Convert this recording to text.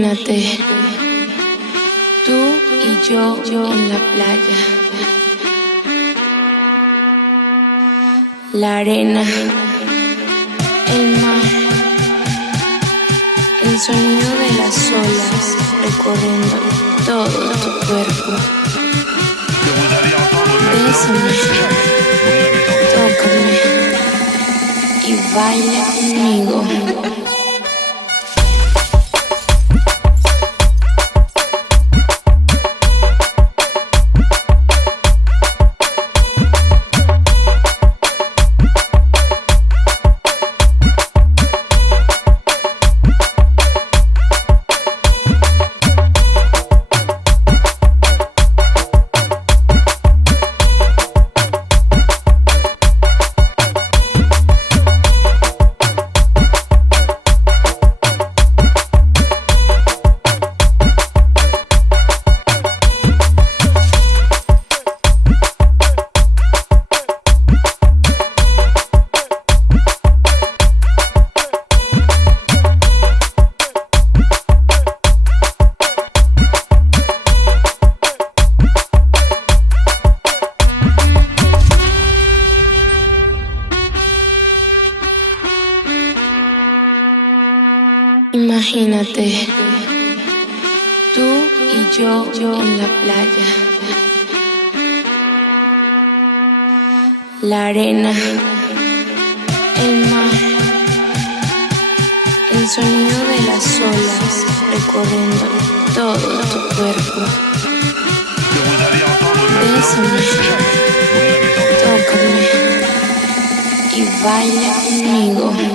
Imagínate, tú y yo en la playa, la arena, el mar, el sonido de las olas recorriendo todo tu cuerpo. Bésame, tócame y baila conmigo. Imagínate, tú y yo en la playa, la arena, el mar, el sonido de las olas recorriendo todo tu cuerpo. Bésame, tócame y baila conmigo.